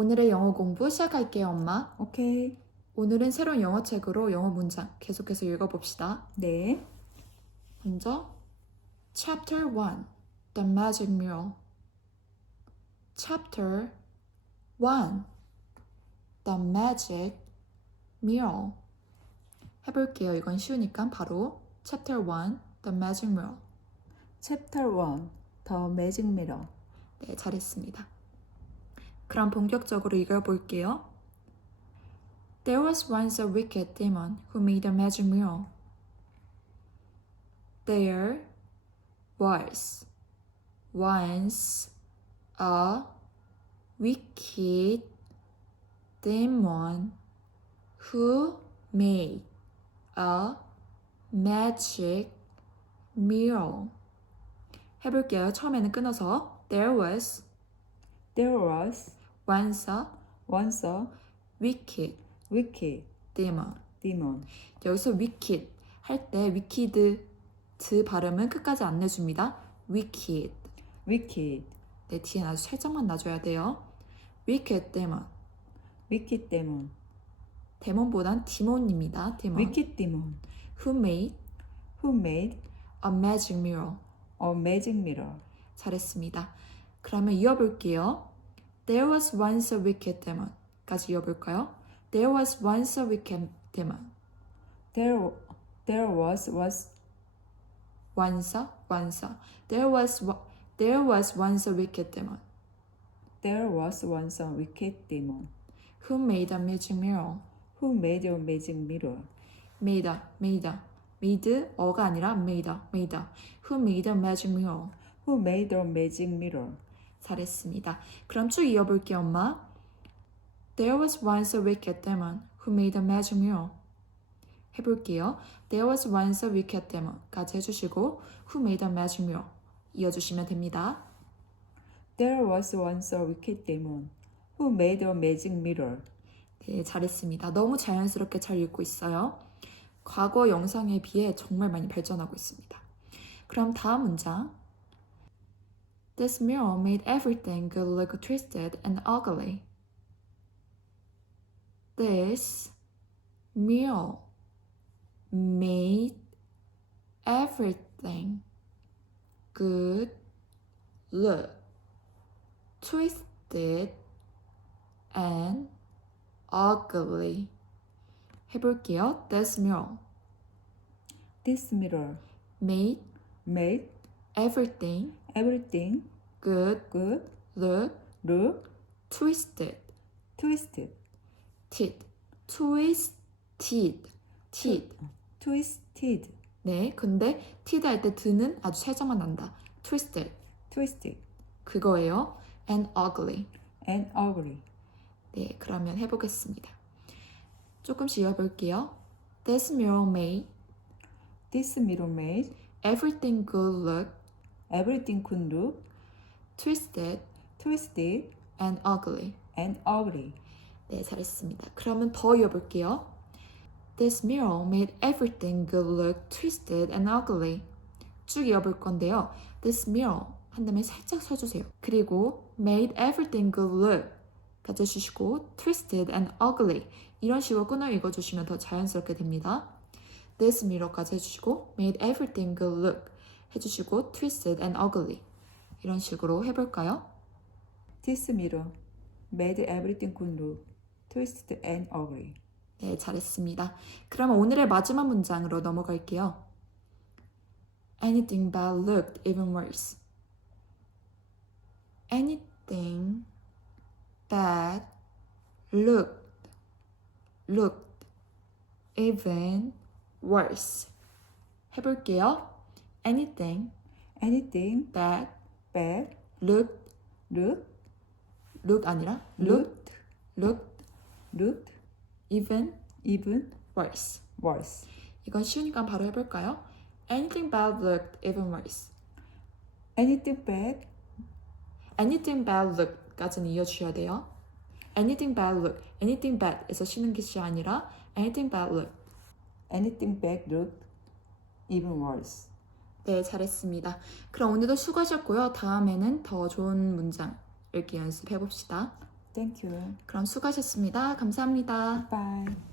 오늘의 영어 공부 시작할게요, 엄마. 오케이. 오늘은 새로운 영어 책으로 영어 문장 계속해서 읽어봅시다. 네. 먼저 Chapter 1 The Magic Mirror Chapter 1 The Magic Mirror 해볼게요. 이건 쉬우니까 바로 Chapter 1 The Magic Mirror 챕터 1. 더 매직 미러. 네, 잘했습니다. 그럼 본격적으로 읽어볼게요. There was once a wicked demon who made a magic mirror. There was once a wicked demon who made a magic mirror. 해볼게요. 처음에는 끊어서 There was There was once a wicked wicked demon. demon. 여기서 wicked 할 때 wicked 드 발음은 끝까지 안 내줍니다. wicked. wicked. 네, 뒤에 아주 살짝만 놔줘야 돼요. wicked demon. wicked demon. 데몬보단 디몬입니다. 데몬. wicked demon. Who made who made a magic mirror. a magic mirror. 잘했습니다. 그러면 이어볼게요. There was once a wicked demon. 까지 이어볼까요? There was once a wicked demon. There there was was Once, once. There was wa- there was once a wicked demon there was once a wicked demon who made a magic mirror. who made a magic mirror. Made made made 어가 아니라 made made. Who made a magic mirror. who made a magic mirror. 잘했습니다. 그럼 쭉 이어볼게요, 엄마. There was once a wicked demon who made a magic mirror. 해볼게요. There was once a wicked demon까지 해주시고 who made a magic mirror 이어주시면 됩니다. There was once a wicked demon who made a magic mirror. 네, 잘했습니다. 너무 자연스럽게 잘 읽고 있어요. 과거 영상에 비해 정말 많이 발전하고 있습니다. 그럼 다음 문장. This mirror made everything good look twisted and ugly. This mirror made everything good look twisted and ugly. 해볼게요. This mirror This mirror made made Everything everything good good look look twisted. twisted. Tid. twisted. tid. twisted. 네, 근데 tid 할때 드는 아주 살짝만 난다. twisted. twisted 그거예요. and ugly. and ugly. 네, 그러면 해보겠습니다. 조금씩 이어볼게요. This mirror made This mirror made everything good look everything could look twisted twisted and ugly. and ugly. 네, 잘했습니다. 그러면 더 이어볼게요. This mirror made everything good look twisted and ugly. 쭉 이어볼 건데요. This mirror 한 다음에 살짝 서주세요. 그리고 made everything good look 까지 해주시고 twisted and ugly 이런 식으로 끊어 읽어주시면 더 자연스럽게 됩니다. This mirror까지 해주시고 made everything good look 해주시고 twisted and ugly 이런 식으로 해볼까요? This mirror made everything could look twisted and ugly. 네, 잘했습니다. 그럼 오늘의 마지막 문장으로 넘어갈게요. Anything bad looked even worse. Anything bad looked looked even worse. 해볼게요. Anything Anything bad bad looked look look 아니라 looked looked looked even even worse. worse. 이건 쉬우니까 바로 해볼까요? Anything bad looked even worse. Anything bad Anything bad look까지는 이어주셔야 돼요. Anything bad look, anything bad에서 쉬는 것이 아니라 anything bad look. anything bad looked even worse. 네, 잘했습니다. 그럼 오늘도 수고하셨고요. 다음에는 더 좋은 문장 읽기 연습해 봅시다. Thank you. 그럼 수고하셨습니다. 감사합니다. Bye.